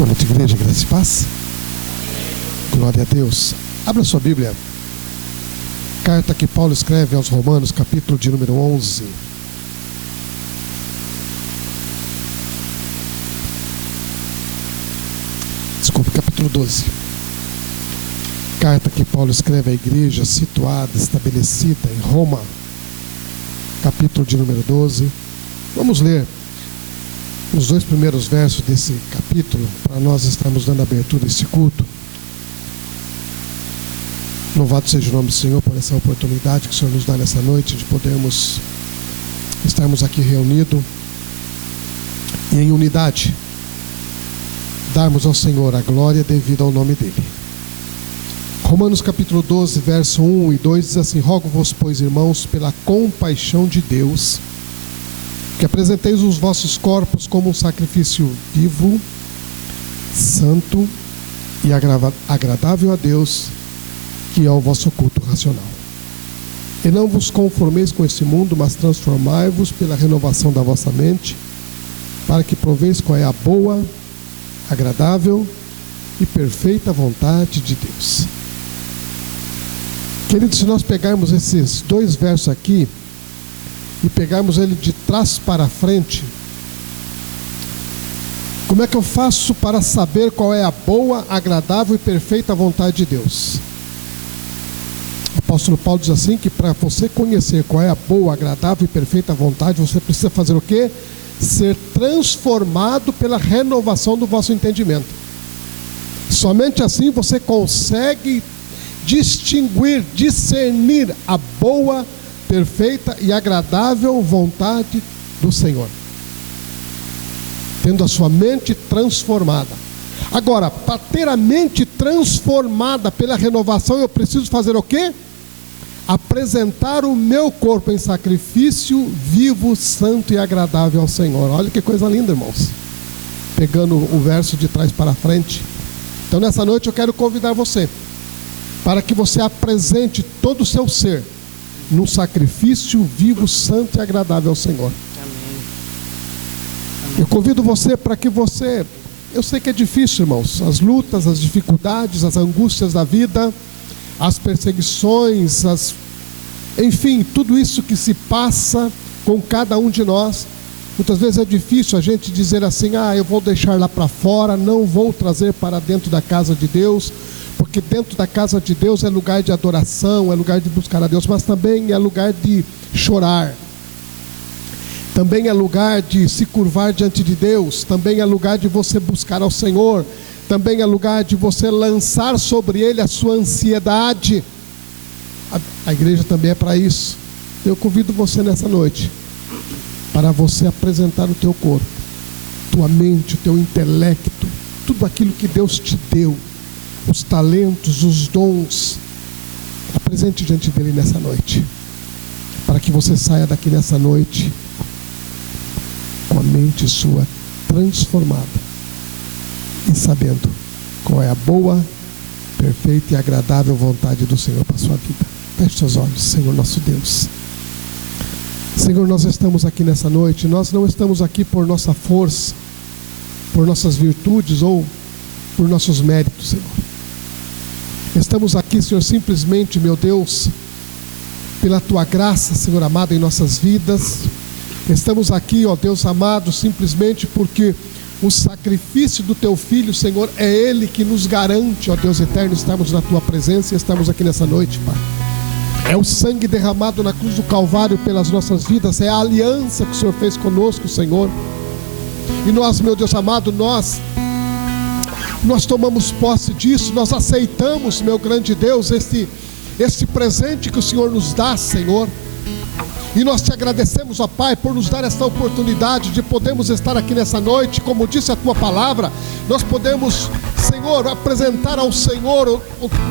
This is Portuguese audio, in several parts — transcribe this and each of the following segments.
Boa noite, igreja, graça e paz. Glória a Deus. Abra sua Bíblia. Carta que Paulo escreve aos Romanos, capítulo de número 11. Desculpe, capítulo 12. Carta que Paulo escreve à igreja situada, estabelecida em Roma, capítulo de número 12. Vamos ler os dois primeiros versos desse capítulo, para nós estarmos dando abertura a este culto. Louvado seja o nome do Senhor por essa oportunidade que o Senhor nos dá nessa noite, de podermos estarmos aqui reunidos e em unidade, darmos ao Senhor a glória devida ao nome dEle. Romanos capítulo 12, verso 1 e 2 diz assim: Rogo-vos, pois, irmãos, pela compaixão de Deus, que apresenteis os vossos corpos como um sacrifício vivo, santo e agradável a Deus, que é o vosso culto racional. E não vos conformeis com este mundo, mas transformai-vos pela renovação da vossa mente, para que proveis qual é a boa, agradável e perfeita vontade de Deus. Queridos, se nós pegarmos esses dois versos aqui e pegarmos ele de trás para frente, como é que eu faço para saber qual é a boa, agradável e perfeita vontade de Deus? O apóstolo Paulo diz assim, que para você conhecer qual é a boa, agradável e perfeita vontade, você precisa fazer o quê? Ser transformado pela renovação do vosso entendimento. Somente assim você consegue distinguir, discernir a boa, perfeita e agradável vontade do Senhor, tendo a sua mente transformada. Agora, para ter a mente transformada pela renovação, eu preciso fazer o quê? Apresentar o meu corpo em sacrifício vivo, santo e agradável ao Senhor. Olha que coisa linda, irmãos, pegando o verso de trás para frente. Então nessa noite eu quero convidar você para que você apresente todo o seu ser num sacrifício vivo, santo e agradável ao Senhor. Amém. Eu convido você para que você, eu sei que é difícil, irmãos, as lutas, as dificuldades, as angústias da vida, as perseguições, enfim, tudo isso que se passa com cada um de nós. Muitas vezes é difícil a gente dizer assim: eu vou deixar lá para fora, não vou trazer para dentro da casa de Deus, porque dentro da casa de Deus é lugar de adoração, é lugar de buscar a Deus, mas também é lugar de chorar, também é lugar de se curvar diante de Deus, também é lugar de você buscar ao Senhor, também é lugar de você lançar sobre Ele a sua ansiedade. A igreja também é para isso. Eu convido você nessa noite para você apresentar o teu corpo, tua mente, o teu intelecto, tudo aquilo que Deus te deu, os talentos, os dons, apresente diante dele nessa noite, para que você saia daqui nessa noite com a mente sua transformada e sabendo qual é a boa, perfeita e agradável vontade do Senhor para a sua vida. Feche seus olhos. Senhor nosso Deus, Senhor, nós estamos aqui nessa noite, nós não estamos aqui por nossa força, por nossas virtudes ou por nossos méritos, Senhor. Estamos aqui, Senhor, simplesmente, meu Deus, pela Tua graça, Senhor amado, em nossas vidas. Estamos aqui, ó Deus amado, simplesmente porque o sacrifício do Teu Filho, Senhor, é Ele que nos garante, ó Deus eterno, estarmos na Tua presença e estamos aqui nessa noite, Pai. É o sangue derramado na cruz do Calvário pelas nossas vidas, é a aliança que o Senhor fez conosco, Senhor. E nós, meu Deus amado, nós tomamos posse disso, nós aceitamos, meu grande Deus, este presente que o Senhor nos dá, Senhor. E nós te agradecemos, ó Pai, por nos dar esta oportunidade de podermos estar aqui nessa noite. Como disse a Tua palavra, nós podemos, Senhor, apresentar ao Senhor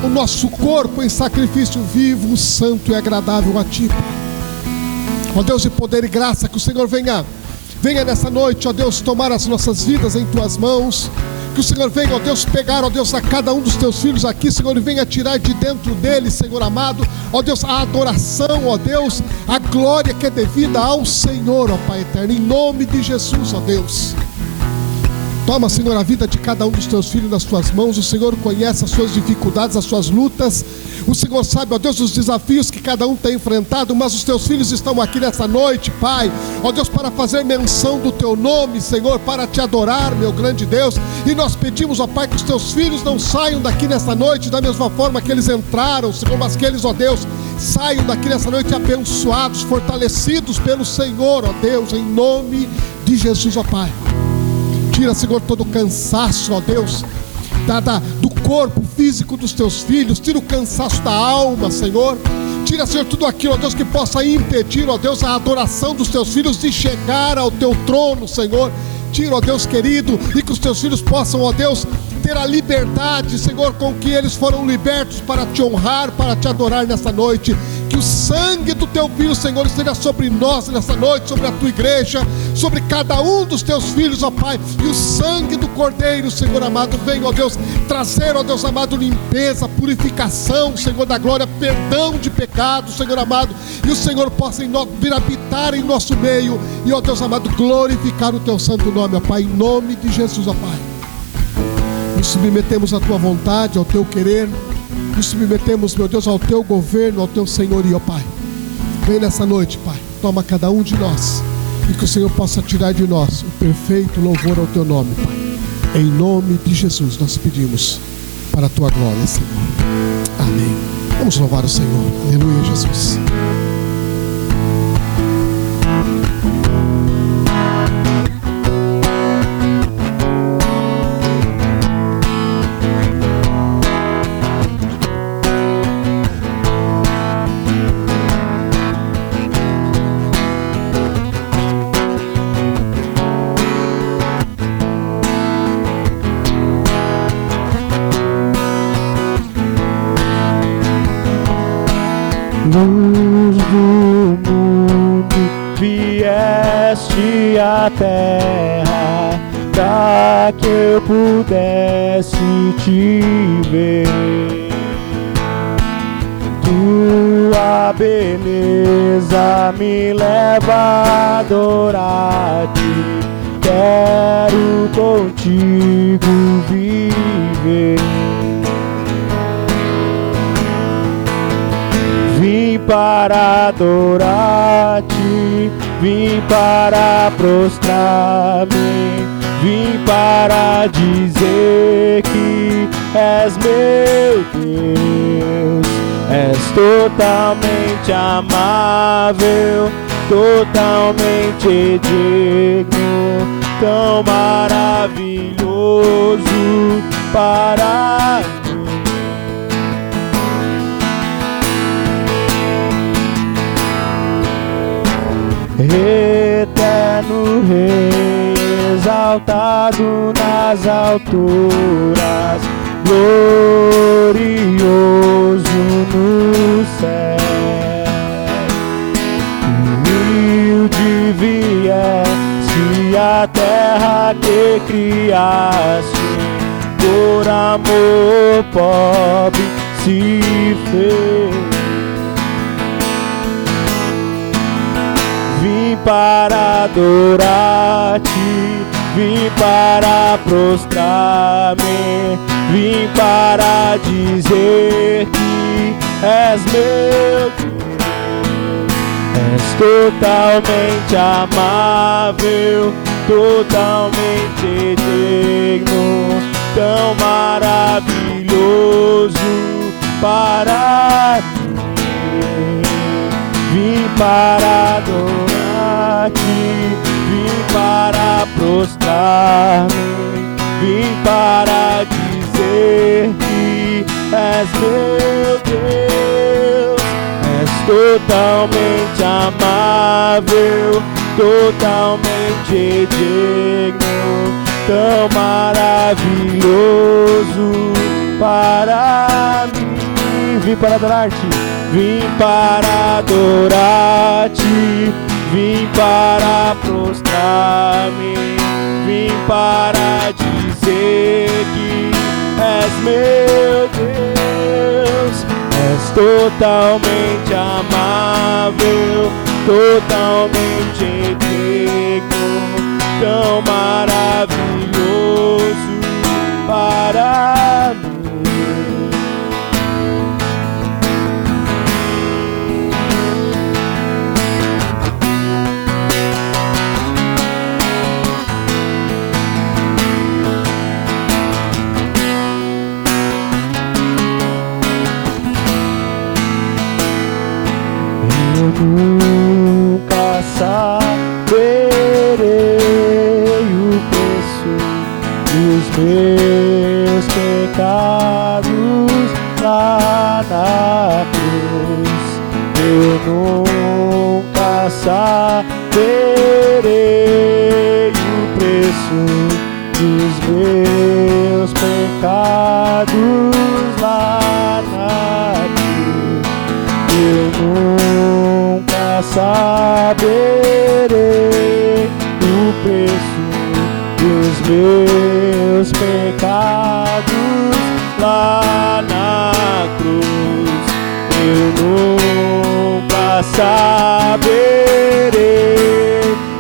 o nosso corpo em sacrifício vivo, santo e agradável a Ti. Ó Deus de poder e graça, que o Senhor venha nessa noite, ó Deus, tomar as nossas vidas em Tuas mãos. Que o Senhor venha, ó Deus, pegar, ó Deus, a cada um dos Teus filhos aqui, Senhor, e venha tirar de dentro deles, Senhor amado, ó Deus, a adoração, ó Deus, a glória que é devida ao Senhor, ó Pai eterno, em nome de Jesus, ó Deus. Toma, Senhor, a vida de cada um dos teus filhos nas tuas mãos. O Senhor conhece as suas dificuldades, as suas lutas. O Senhor sabe, ó Deus, os desafios que cada um tem enfrentado, mas os teus filhos estão aqui nessa noite, Pai, ó Deus, para fazer menção do teu nome, Senhor, para te adorar, meu grande Deus. E nós pedimos, ó Pai, que os teus filhos não saiam daqui nessa noite da mesma forma que eles entraram, Senhor, mas que eles, ó Deus, saiam daqui nessa noite abençoados, fortalecidos pelo Senhor, ó Deus, em nome de Jesus, ó Pai. Tira, Senhor, todo o cansaço, ó Deus, do corpo físico dos teus filhos. Tira o cansaço da alma, Senhor. Tira, Senhor, tudo aquilo, ó Deus, que possa impedir, ó Deus, a adoração dos teus filhos de chegar ao teu trono, Senhor. Tira, ó Deus querido, e que os teus filhos possam, ó Deus, ter a liberdade, Senhor, com que eles foram libertos para te honrar, para te adorar nessa noite. Que o sangue do teu filho, Senhor, esteja sobre nós nessa noite, sobre a tua igreja, sobre cada um dos teus filhos, ó Pai. E o sangue do Cordeiro, Senhor amado, venha, ó Deus, trazer, ó Deus amado, limpeza, purificação, Senhor da glória, perdão de pecados, Senhor amado. E o Senhor possa vir habitar em nosso meio e, ó Deus amado, glorificar o teu santo nome, ó Pai, em nome de Jesus, ó Pai. Nos submetemos à tua vontade, ao teu querer. Nos submetemos, meu Deus, ao teu governo, ao teu senhorio, ó Pai. Vem nessa noite, Pai, toma cada um de nós, e que o Senhor possa tirar de nós o perfeito louvor ao teu nome, Pai. Em nome de Jesus nós pedimos, para a tua glória, Senhor. Amém. Vamos louvar o Senhor. Aleluia, Jesus. Luz do mundo, vieste à terra para que eu pudesse te ver. Tua beleza me leva a adorar-te, quero contigo viver. Vim para adorar-te, vim para prostrar-me, vim para dizer que és meu Deus. És totalmente amável, totalmente digno, tão maravilhoso para mim. Eterno Rei, exaltado nas alturas, glorioso no céu. Humilde vieste à terra que criaste, por amor pobre se fez. Vim para adorar-te, vim para prostrar-me, vim para dizer que és meu Deus. És totalmente amável, totalmente digno, tão maravilhoso para mim. Vim para adorar-te, vim para prostrar-me, vim para dizer que és meu Deus. És totalmente amável, totalmente digno, tão maravilhoso para mim. Vim para adorar-te, vim para adorar-te, vim para prostrar-me, vim para dizer que és meu Deus. És totalmente amável, totalmente digno, tão maravilhoso meus pecados lá na cruz. Eu nunca saberei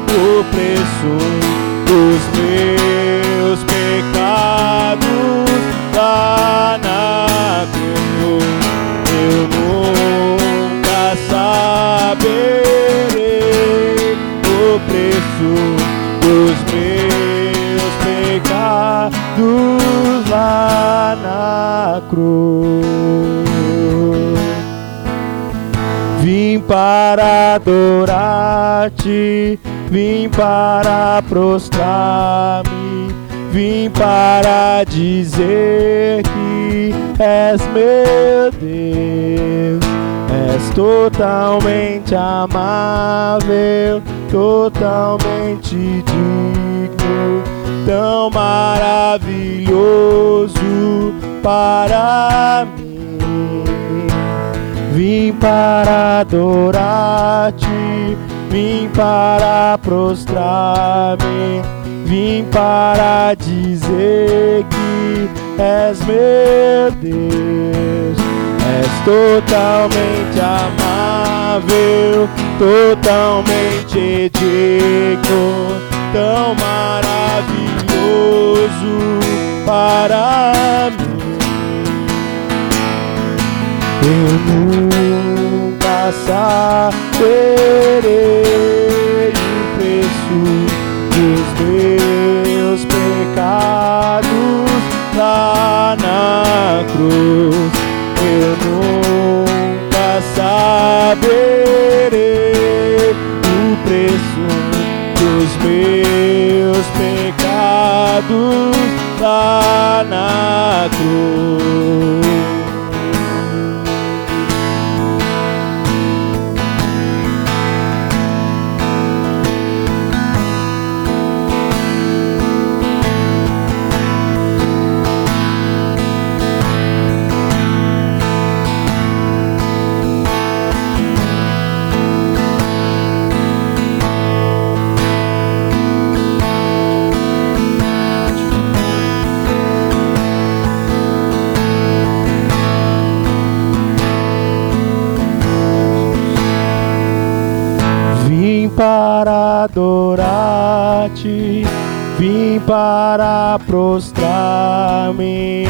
o preço dos meus pecados lá na cruz. Eu nunca saberei o preço dos meus pecados lá na cruz. Vim para adorar-te, vim para prostrar-me, vim para dizer que és meu Deus. És totalmente amável, totalmente digno, tão maravilhoso para mim. Vim para adorar-te, vim para prostrar-me, vim para dizer que és meu Deus. És totalmente amável, totalmente digno, tão maravilhoso para mim. Eu nunca saberei o preço dos meus pecados lá na cruz. Eu nunca saberei o preço dos meus pecados lá na cruz. Para adorar-te, vim para prostrar-me,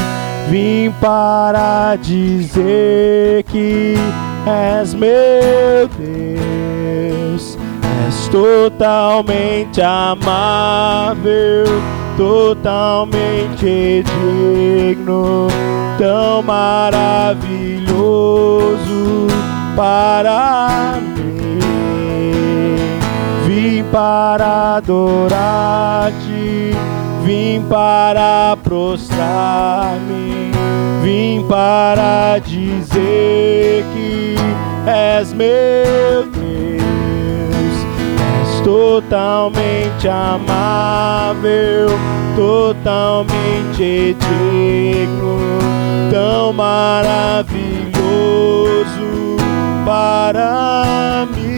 vim para dizer que és meu Deus. És totalmente amável, totalmente digno, tão maravilhoso para mim. Vim para adorar-te, vim para prostrar-me, vim para dizer que és meu Deus. És totalmente amável, totalmente digno, tão maravilhoso para mim.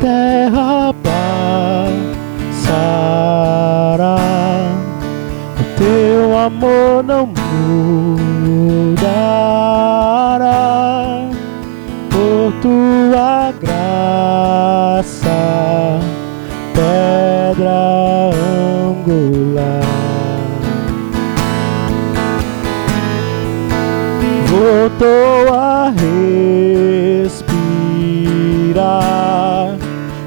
Terra passará, o teu amor não mudará, por tua graça, pedra angular. Voltou a respirar,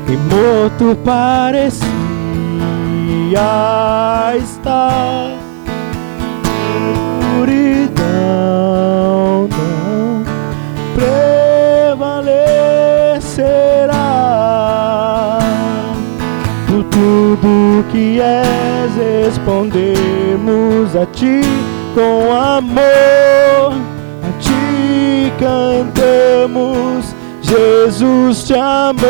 e morto parecia estar. Escuridão não prevaleceu. que és, respondemos a ti com amor, a ti cantamos, Jesus te amamos,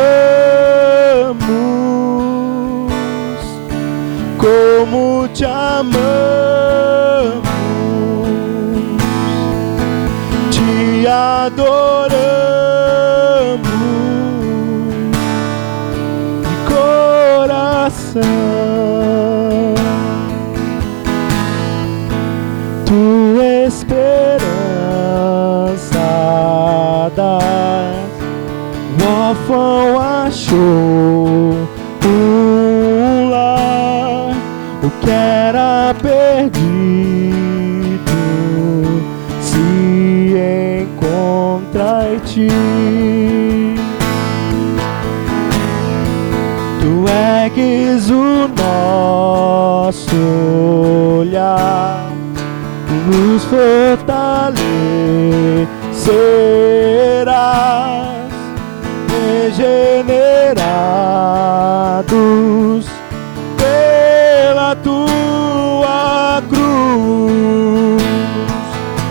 como te amamos, te adoramos de coração. Tua esperança das órfão achou um lar, o que era perdido se encontra em ti. Tu ergues o nosso olhar, nos fortalecerás, regenerados pela tua cruz.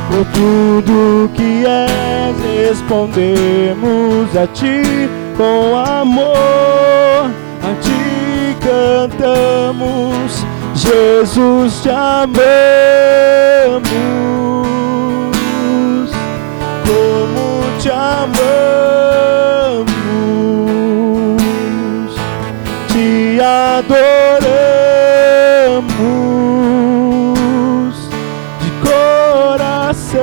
Por tudo que és, respondemos a ti com amor, a ti cantamos, Jesus te amamos, como te amamos, te adoramos de coração,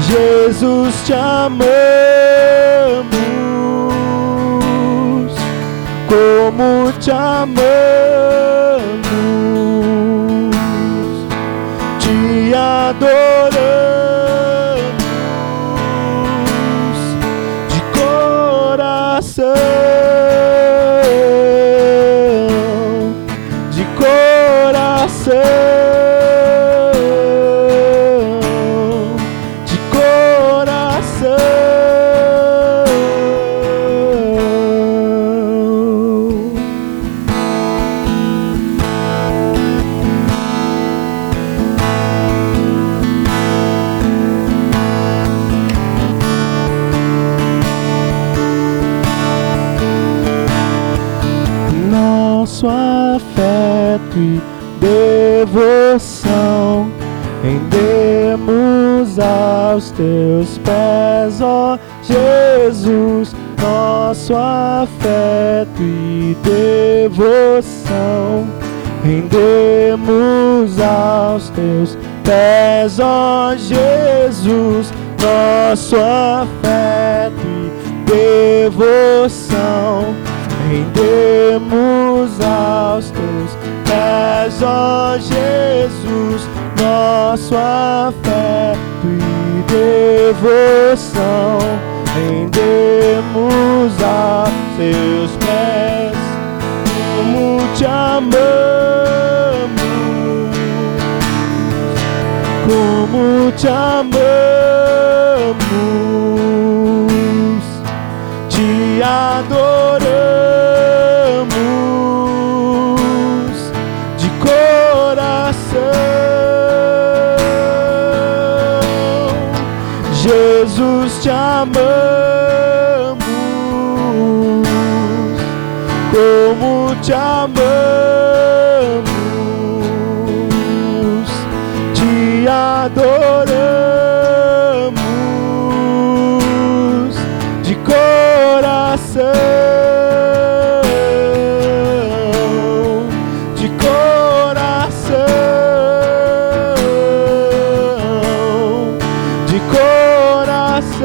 Jesus te amamos, como te amamos, te adoramos de coração, de coração, de coração. Nosso afeto e devoção rendemos aos teus pés, ó Jesus. Nosso afeto e devoção rendemos aos teus pés, ó Jesus. Nosso afeto e devoção rendemos aos teus pés, ó Jesus. Nosso afeto e devoção rendemos aos teus pés, como te amamos, como te amamos, te adoramos de coração, Jesus te amamos, como te amamos, te adoramos de coração, de coração, de coração,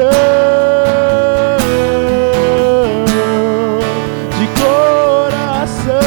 de coração.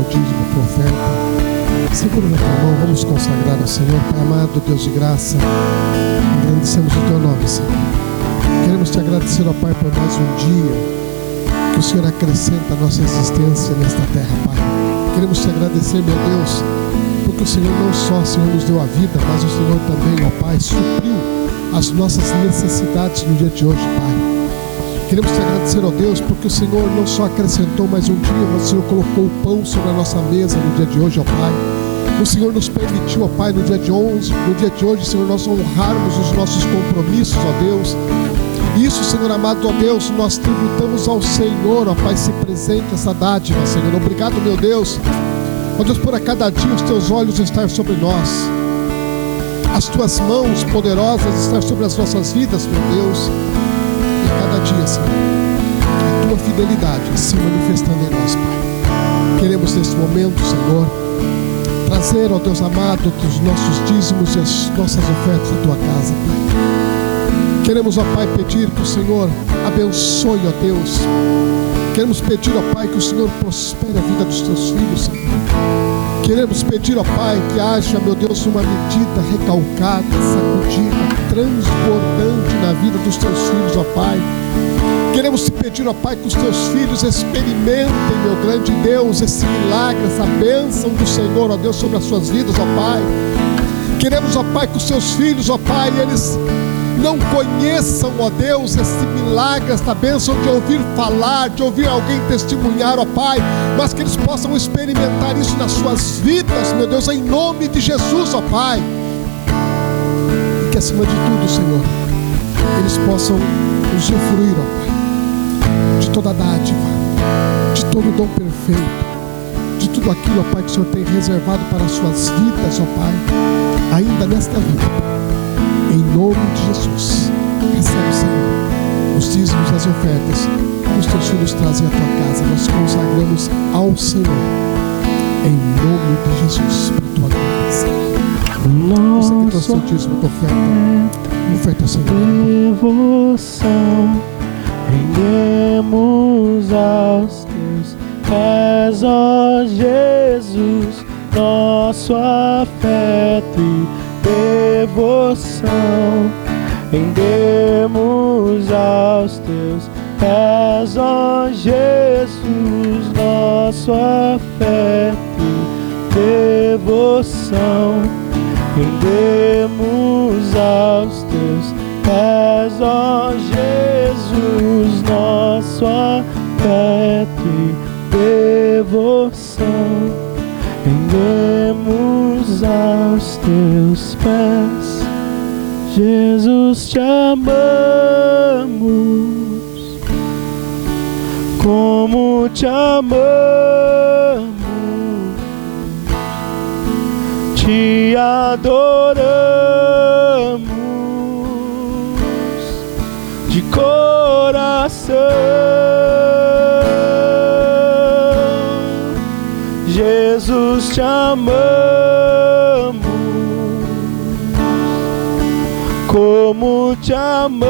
seu dízimo por oferta. Segura na tua mão, vamos consagrar ao Senhor. Pai amado, Deus de graça, agradecemos o teu nome, Senhor. Queremos te agradecer, ó Pai, por mais um dia que o Senhor acrescenta a nossa existência nesta terra, Pai. Queremos te agradecer, meu Deus, porque o Senhor não só, Senhor, nos deu a vida, mas o Senhor também, ó Pai, supriu as nossas necessidades no dia de hoje, Pai. Queremos te agradecer, ó Deus, porque o Senhor não só acrescentou mais um dia, mas o Senhor colocou o pão sobre a nossa mesa no dia de hoje, ó Pai. O Senhor nos permitiu, ó Pai, no dia de hoje, Senhor, nós honrarmos os nossos compromissos, ó Deus. Isso, Senhor amado, ó Deus, nós tributamos ao Senhor, ó Pai, se presente essa dádiva, Senhor. Obrigado, meu Deus, ó Deus, por a cada dia os teus olhos estar sobre nós, as tuas mãos poderosas estar sobre as nossas vidas, meu Deus. E cada dia, Senhor, a tua fidelidade se manifestando em nós, Pai. Queremos neste momento, Senhor, trazer, ó Deus amado, os nossos dízimos e as nossas ofertas à tua casa, Pai. Queremos, ó Pai, pedir que o Senhor abençoe, ó Deus. Queremos pedir, ó Pai, que o Senhor prospere a vida dos teus filhos, Senhor. Queremos pedir, ó Pai, que haja, meu Deus, uma medida recalcada, sacudida, transbordante na vida dos teus filhos, ó Pai. Queremos te pedir, ó Pai, que os teus filhos experimentem, meu grande Deus, esse milagre, essa bênção do Senhor, ó Deus, sobre as suas vidas, ó Pai. Queremos, ó Pai, que os teus filhos, ó Pai, eles não conheçam, ó Deus, esse milagre, esta bênção de ouvir falar, de ouvir alguém testemunhar, ó Pai, mas que eles possam experimentar isso nas suas vidas, meu Deus, em nome de Jesus, ó Pai. E que acima de tudo, Senhor, eles possam usufruir, ó Pai, de toda dádiva, de todo dom perfeito, de tudo aquilo, ó Pai, que o Senhor tem reservado para as suas vidas, ó Pai, ainda nesta vida. Em nome de Jesus, recebe, Senhor, os dízimos, as ofertas que os teus filhos trazem à tua casa. Nós consagramos ao Senhor, em nome de Jesus, para a tua glória, Senhor. Você que trouxe o dízimo, a tua oferta ao Senhor. Devoção, rendemos aos teus pés, ó Jesus, nosso afeto e devoção, rendemos aos teus pés, ó Jesus, nosso afeto e devoção, rendemos aos teus pés, ó Jesus, nosso afeto e devoção, rendemos aos teus pés, Jesus, te amamos, como te amamos, te adoramos de coração, Jesus, te amamos, como te amamos,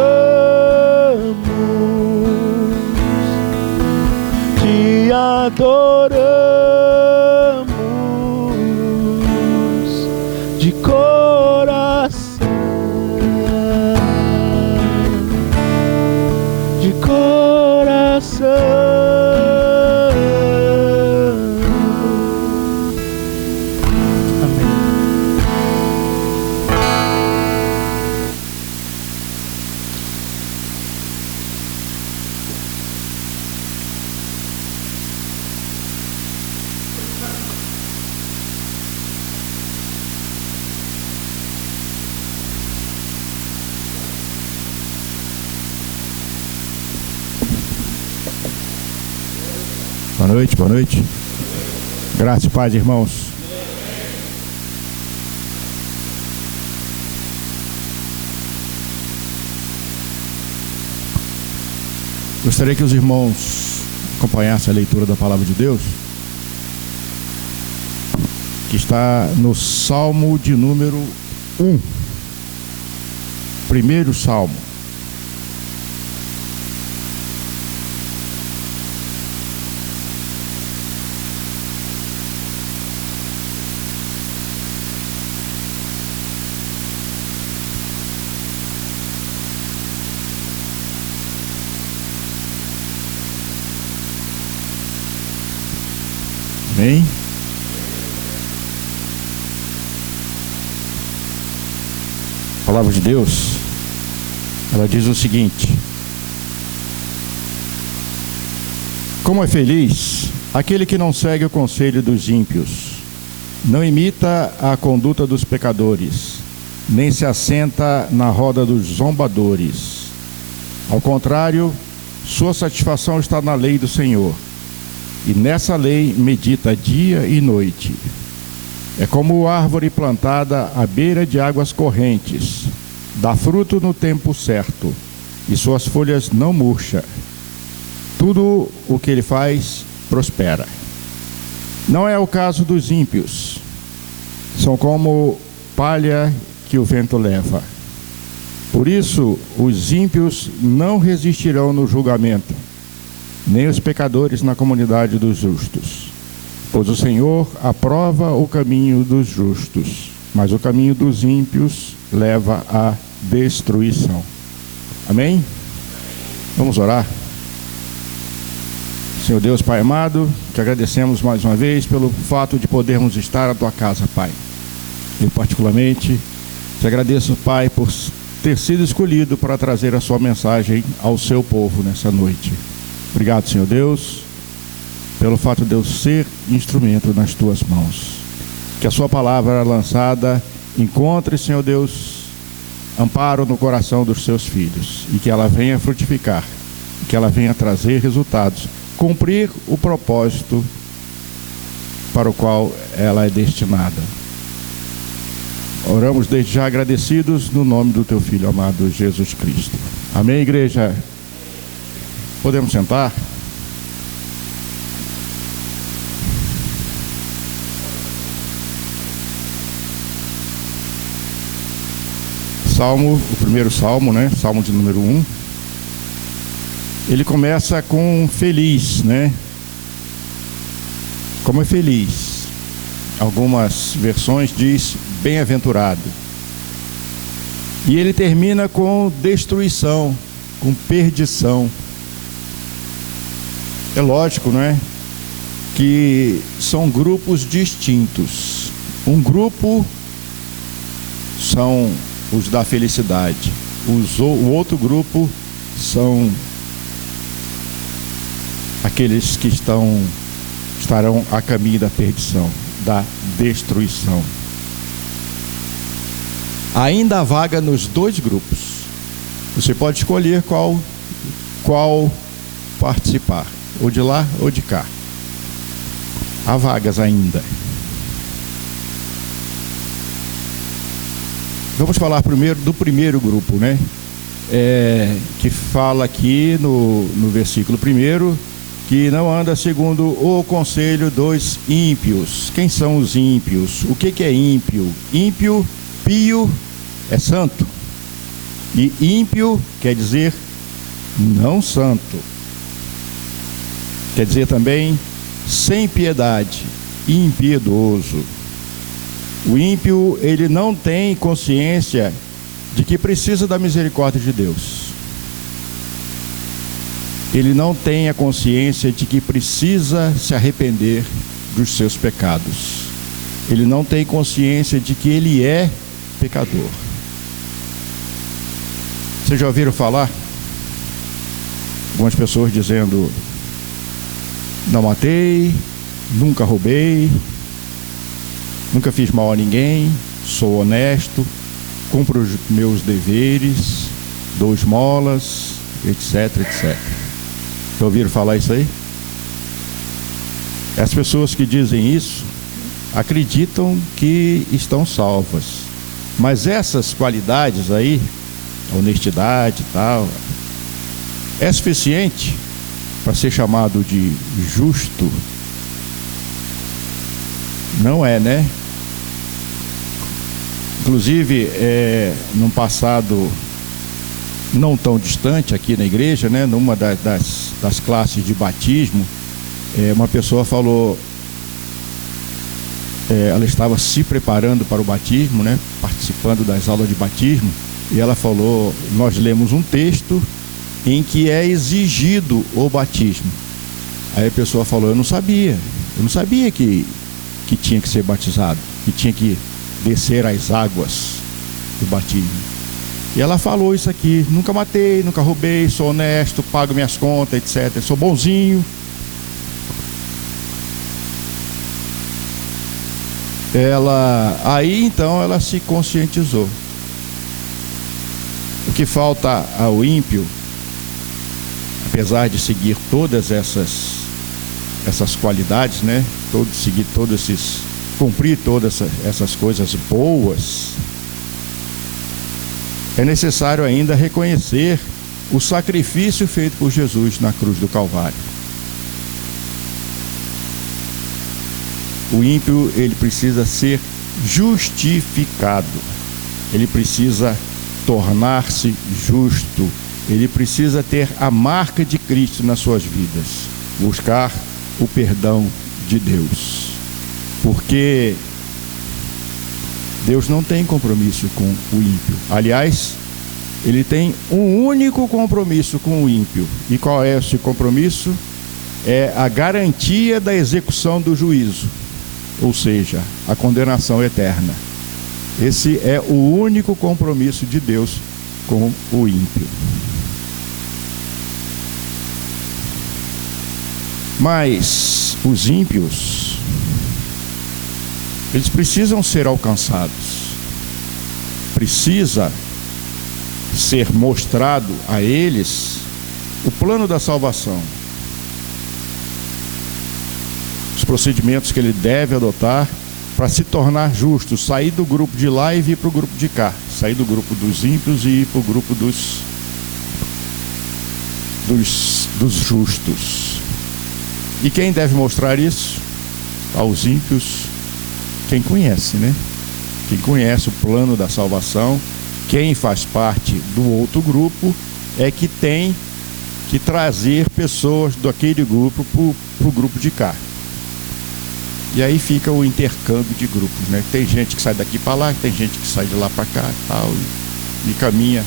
te adoramos de coração, de coração. Boa noite, boa noite. Graça e paz, irmãos. Gostaria que os irmãos acompanhassem a leitura da palavra de Deus, que está no Salmo de número 1. Primeiro Salmo. Amém? A palavra de Deus, ela diz o seguinte: como é feliz aquele que não segue o conselho dos ímpios, não imita a conduta dos pecadores, nem se assenta na roda dos zombadores. Ao contrário, sua satisfação está na lei do Senhor, e nessa lei medita dia e noite. É como árvore plantada à beira de águas correntes, dá fruto no tempo certo, e suas folhas não murcham. Tudo o que ele faz prospera. Não é o caso dos ímpios. São como palha que o vento leva. Por isso, os ímpios não resistirão no julgamento, nem os pecadores na comunidade dos justos. Pois o Senhor aprova o caminho dos justos, mas o caminho dos ímpios leva à destruição. Amém? Vamos orar. Senhor Deus, Pai amado, te agradecemos mais uma vez pelo fato de podermos estar na tua casa, Pai. Eu particularmente te agradeço, Pai, por ter sido escolhido para trazer a sua mensagem ao seu povo nessa noite. Obrigado, Senhor Deus, pelo fato de eu ser instrumento nas tuas mãos. Que a sua palavra lançada encontre, Senhor Deus, amparo no coração dos seus filhos, e que ela venha frutificar, que ela venha trazer resultados, cumprir o propósito para o qual ela é destinada. Oramos desde já agradecidos no nome do teu Filho amado Jesus Cristo. Amém, igreja? Podemos sentar? O primeiro salmo, né? Salmo de número 1. Ele começa com feliz, né? Como é feliz. Algumas versões diz bem-aventurado. E ele termina com destruição, com perdição. É lógico, não é? Que são grupos distintos. Um grupo são os da felicidade. O outro grupo são aqueles que estarão a caminho da perdição, da destruição. Ainda há vaga nos dois grupos. Você pode escolher qual participar, ou de lá ou de cá. Há vagas ainda. Vamos falar primeiro do primeiro grupo, né? Que fala aqui no versículo 1, que não anda segundo o conselho dos ímpios. Quem são os ímpios? O que é ímpio? Ímpio, pio, é santo. E ímpio quer dizer não santo. Quer dizer também sem piedade, impiedoso. O ímpio, ele não tem consciência de que precisa da misericórdia de Deus. Ele não tem a consciência de que precisa se arrepender dos seus pecados. Ele não tem consciência de que ele é pecador. Vocês já ouviram falar? Algumas pessoas dizendo: não matei, nunca roubei, nunca fiz mal a ninguém, sou honesto, cumpro os meus deveres, dou esmolas, etc, etc. Já ouviram falar isso aí? As pessoas que dizem isso acreditam que estão salvas. Mas essas qualidades aí, honestidade e tal, é suficiente para ser chamado de justo? Não é, né? Inclusive, num passado não tão distante aqui na igreja, né, numa das classes de batismo, uma pessoa falou, ela estava se preparando para o batismo, né, participando das aulas de batismo, e ela falou: nós lemos um texto em que é exigido o batismo. Aí a pessoa falou: eu não sabia, Eu não sabia que tinha que ser batizado, que tinha que descer as águas do batismo. E ela falou isso aqui: nunca matei, nunca roubei, sou honesto, pago minhas contas, etc. Sou bonzinho. Aí então ela se conscientizou. O que falta ao ímpio, apesar de seguir todas essas qualidades, né? Cumprir todas essas coisas boas, é necessário ainda reconhecer o sacrifício feito por Jesus na cruz do Calvário. O ímpio, ele precisa ser justificado, ele precisa tornar-se justo, ele precisa ter a marca de Cristo nas suas vidas, buscar o perdão de Deus, porque Deus não tem compromisso com o ímpio. Aliás, ele tem um único compromisso com o ímpio. E qual é esse compromisso? É a garantia da execução do juízo, ou seja, a condenação eterna. Esse é o único compromisso de Deus com o ímpio. Mas os ímpios, eles precisam ser alcançados. Precisa ser mostrado a eles o plano da salvação, os procedimentos que ele deve adotar para se tornar justo, sair do grupo de lá e vir para o grupo de cá, sair do grupo dos ímpios e ir para o grupo dos justos. E quem deve mostrar isso aos ímpios? Quem conhece, né? Quem conhece o plano da salvação, quem faz parte do outro grupo, é que tem que trazer pessoas daquele grupo para o grupo de cá. E aí fica o intercâmbio de grupos, né? Tem gente que sai daqui para lá, tem gente que sai de lá para cá e tal, e caminha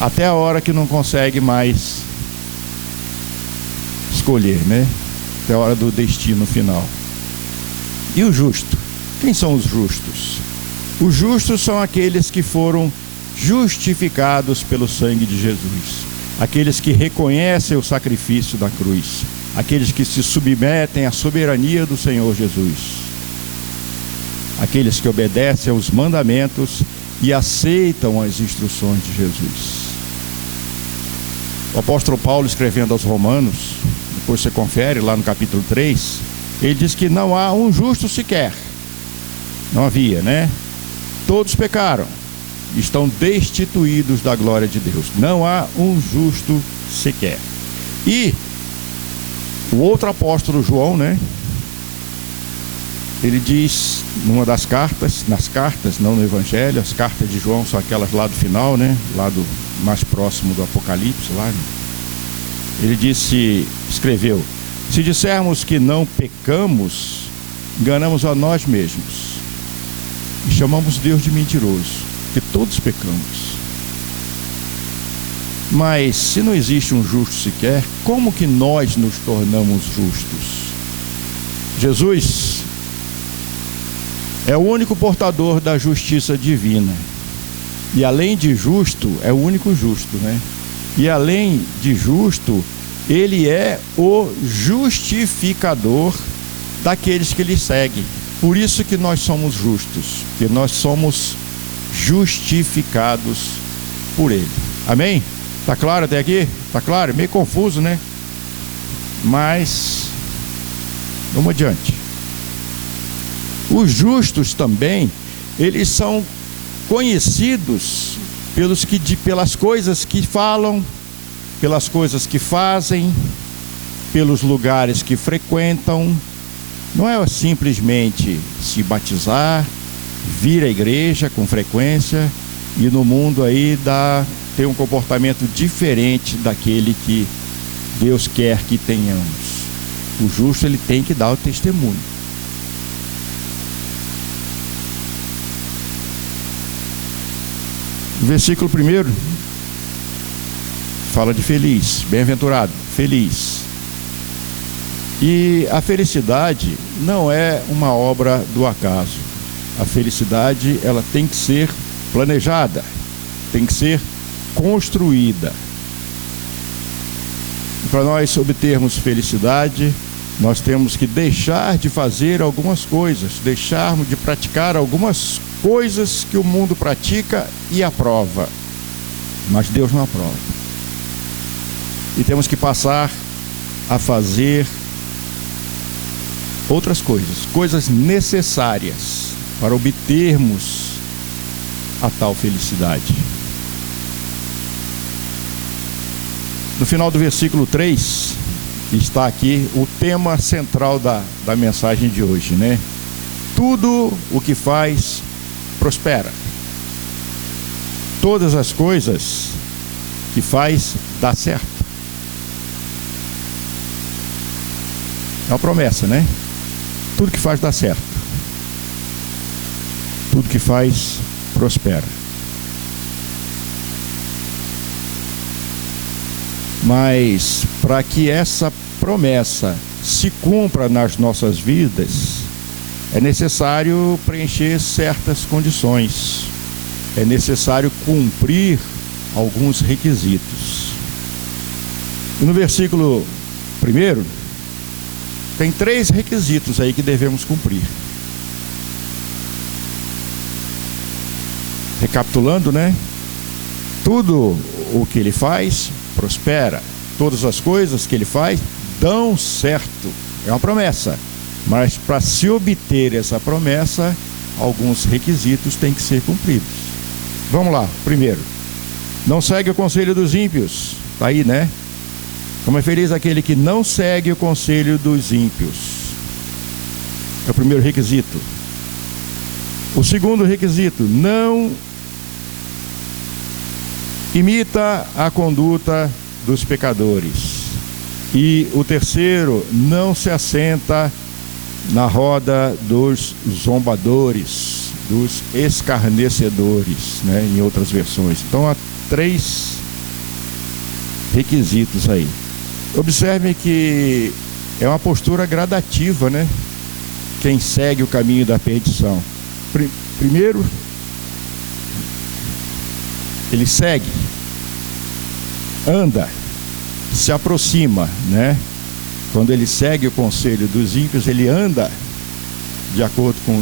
até a hora que não consegue mais escolher, né? Até a hora do destino final. E o justo? Quem são os justos? Os justos são aqueles que foram justificados pelo sangue de Jesus, aqueles que reconhecem o sacrifício da cruz, aqueles que se submetem à soberania do Senhor Jesus, aqueles que obedecem aos mandamentos e aceitam as instruções de Jesus. O apóstolo Paulo, escrevendo aos Romanos, depois você confere lá no capítulo 3, ele diz que não há um justo sequer. Não havia, né? Todos pecaram, estão destituídos da glória de Deus. Não há um justo sequer. E o outro apóstolo João, né? Ele diz numa das cartas, nas cartas, não no Evangelho, as cartas de João são aquelas lá do final, né? Lá do mais próximo do Apocalipse, lá. Ele escreveu: se dissermos que não pecamos, enganamos a nós mesmos e chamamos Deus de mentiroso, porque todos pecamos. Mas se não existe um justo sequer, como que nós nos tornamos justos? Jesus é o único portador da justiça divina. E além de justo, é o único justo, né? E além de justo, ele é o justificador daqueles que lhe seguem. Por isso que nós somos justos, porque nós somos justificados por ele. Amém? Tá claro até aqui? Tá claro? Meio confuso, né? Mas vamos adiante. Os justos também, eles são conhecidos pelas coisas que falam, pelas coisas que fazem, pelos lugares que frequentam. Não é simplesmente se batizar, vir à igreja com frequência e no mundo aí ter um comportamento diferente daquele que Deus quer que tenhamos. O justo, ele tem que dar o testemunho. O versículo 1 fala de feliz, bem-aventurado, feliz. E a felicidade não é uma obra do acaso. A felicidade, ela tem que ser planejada, tem que ser construída. Para nós obtermos felicidade, nós temos que deixar de fazer algumas coisas, deixarmos de praticar algumas coisas que o mundo pratica e aprova, mas Deus não aprova. E temos que passar a fazer outras coisas, coisas necessárias para obtermos a tal felicidade. No final do versículo 3, está aqui o tema central da mensagem de hoje, né? Tudo o que faz, prospera. Todas as coisas que faz, dá certo. É uma promessa, né? Tudo que faz, dá certo. Tudo que faz, prospera. Mas para que essa promessa se cumpra nas nossas vidas, é necessário preencher certas condições, é necessário cumprir alguns requisitos. E no versículo 1, tem 3 requisitos aí que devemos cumprir. Recapitulando, né? Tudo o que ele faz, prospera. Todas as coisas que ele faz, dão certo. É uma promessa. Mas para se obter essa promessa, alguns requisitos têm que ser cumpridos. Vamos lá. Primeiro, não segue o conselho dos ímpios. Está aí, né? Como é feliz aquele que não segue o conselho dos ímpios. É o primeiro requisito. O segundo requisito, não imita a conduta dos pecadores. E o terceiro, não se assenta na roda dos zombadores, dos escarnecedores, né, em outras versões. Então há 3 requisitos aí. Observem que é uma postura gradativa, né? Quem segue o caminho da perdição. Primeiro, ele segue, anda, se aproxima, né? Quando ele segue o conselho dos ímpios, ele anda de acordo com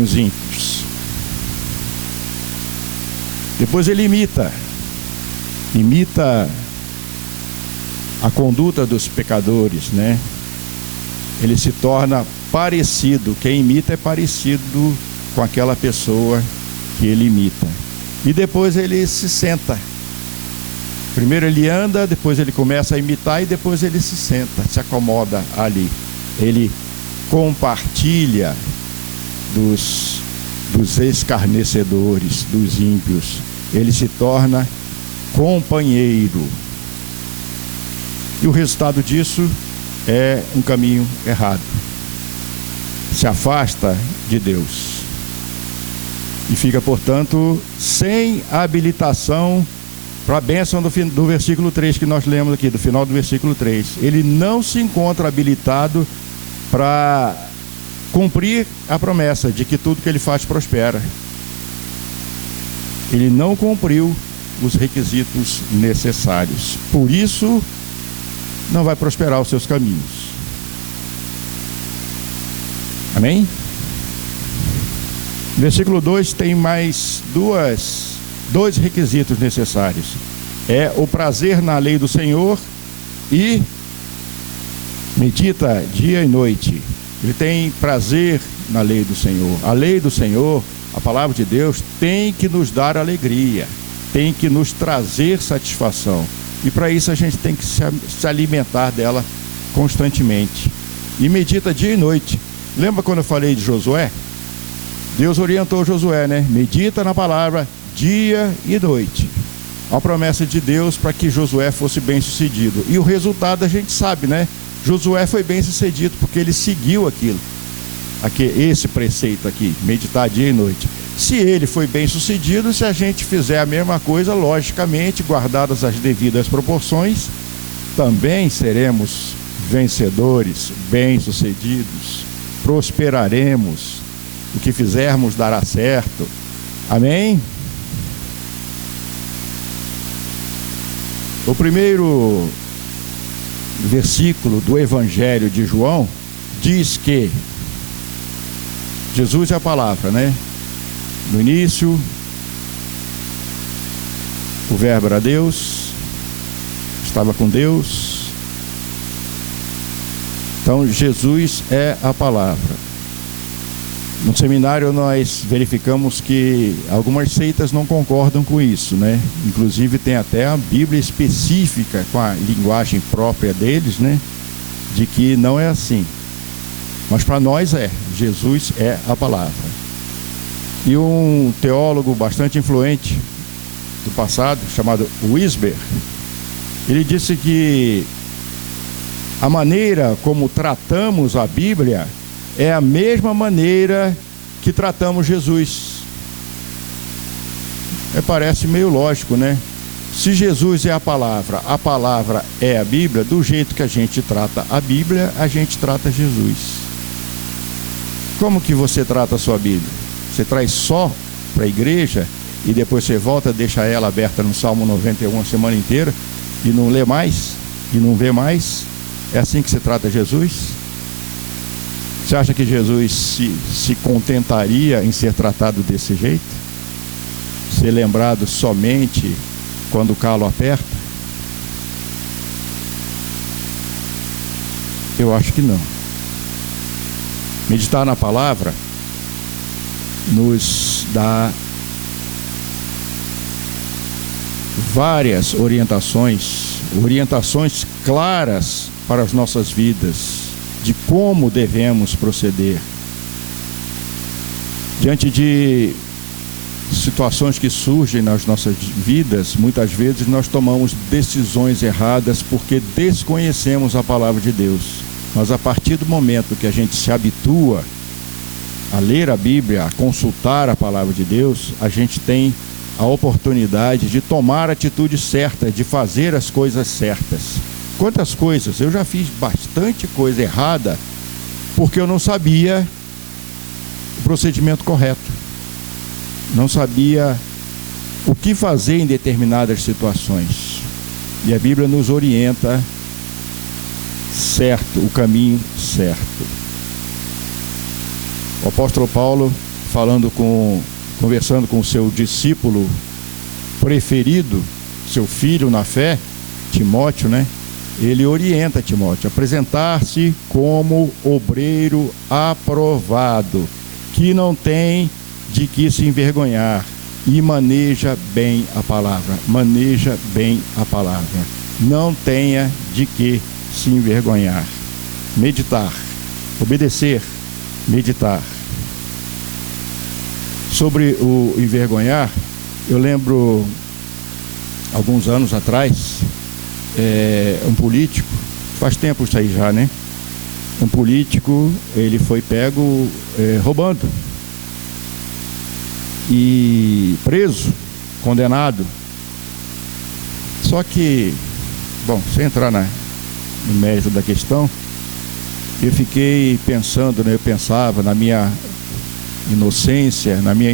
os ímpios. Depois ele imita a conduta dos pecadores, né? Ele se torna parecido, quem imita é parecido com aquela pessoa que ele imita. E depois ele se senta. Primeiro ele anda, depois ele começa a imitar e depois ele se senta, se acomoda ali. Ele compartilha dos escarnecedores, dos ímpios. Ele se torna companheiro. E o resultado disso é um caminho errado. Se afasta de Deus. E fica, portanto, sem habilitação para a bênção do versículo 3 que nós lemos aqui, do final do versículo 3. Ele não se encontra habilitado para cumprir a promessa de que tudo que ele faz prospera. Ele não cumpriu os requisitos necessários. Por isso, não vai prosperar os seus caminhos. Amém? Versículo 2 tem mais dois requisitos necessários. É o prazer na lei do Senhor e medita dia e noite. Ele tem prazer na lei do Senhor. A lei do Senhor, a palavra de Deus, tem que nos dar alegria, tem que nos trazer satisfação. E para isso a gente tem que se alimentar dela constantemente. E medita dia e noite. Lembra quando eu falei de Josué? Deus orientou Josué, né? Medita na palavra dia e noite. Uma promessa de Deus para que Josué fosse bem sucedido. E o resultado a gente sabe, né? Josué foi bem sucedido porque ele seguiu esse preceito aqui, meditar dia e noite. Se ele foi bem sucedido, se a gente fizer a mesma coisa, logicamente, guardadas as devidas proporções, também seremos vencedores, bem-sucedidos, prosperaremos, o que fizermos dará certo. Amém? O primeiro versículo do Evangelho de João diz que Jesus é a palavra, né? No início, o Verbo era Deus, estava com Deus. Então, Jesus é a palavra. No seminário nós verificamos que algumas seitas não concordam com isso, né? Inclusive tem até a Bíblia específica com a linguagem própria deles, né? De que não é assim. Mas para nós Jesus é a palavra. E um teólogo bastante influente do passado, chamado Wisber, ele disse que a maneira como tratamos a Bíblia é a mesma maneira que tratamos Jesus. Parece meio lógico, né? Se Jesus é a palavra é a Bíblia, do jeito que a gente trata a Bíblia, a gente trata Jesus. Como que você trata a sua Bíblia? Você traz só para a igreja e depois você volta, deixa ela aberta no Salmo 91 a semana inteira e não lê mais, e não vê mais? É assim que você trata Jesus? Você acha que Jesus se contentaria em ser tratado desse jeito? Ser lembrado somente quando o calo aperta? Eu acho que não. Meditar na palavra nos dá várias orientações claras para as nossas vidas, de como devemos proceder diante de situações que surgem nas nossas vidas. Muitas vezes nós tomamos decisões erradas porque desconhecemos a palavra de Deus. Mas a partir do momento que a gente se habitua a ler a Bíblia, a consultar a palavra de Deus, a gente tem a oportunidade de tomar a atitude certa, de fazer as coisas certas. Quantas coisas, eu já fiz bastante coisa errada porque eu não sabia o procedimento correto, não sabia o que fazer em determinadas situações, e a Bíblia nos orienta certo, o caminho certo. O apóstolo Paulo, conversando com o seu discípulo preferido, seu filho na fé, Timóteo, né? Ele orienta Timóteo a apresentar-se como obreiro aprovado, que não tem de que se envergonhar, e maneja bem a palavra. Maneja bem a palavra. Não tenha de que se envergonhar. Meditar, obedecer, meditar. Sobre o envergonhar, eu lembro, alguns anos atrás, um político, faz tempo isso aí já, né? Um político, ele foi pego roubando e preso, condenado. Só que, bom, sem entrar no mérito da questão, eu fiquei pensando, né? Eu pensava na minha inocência, na minha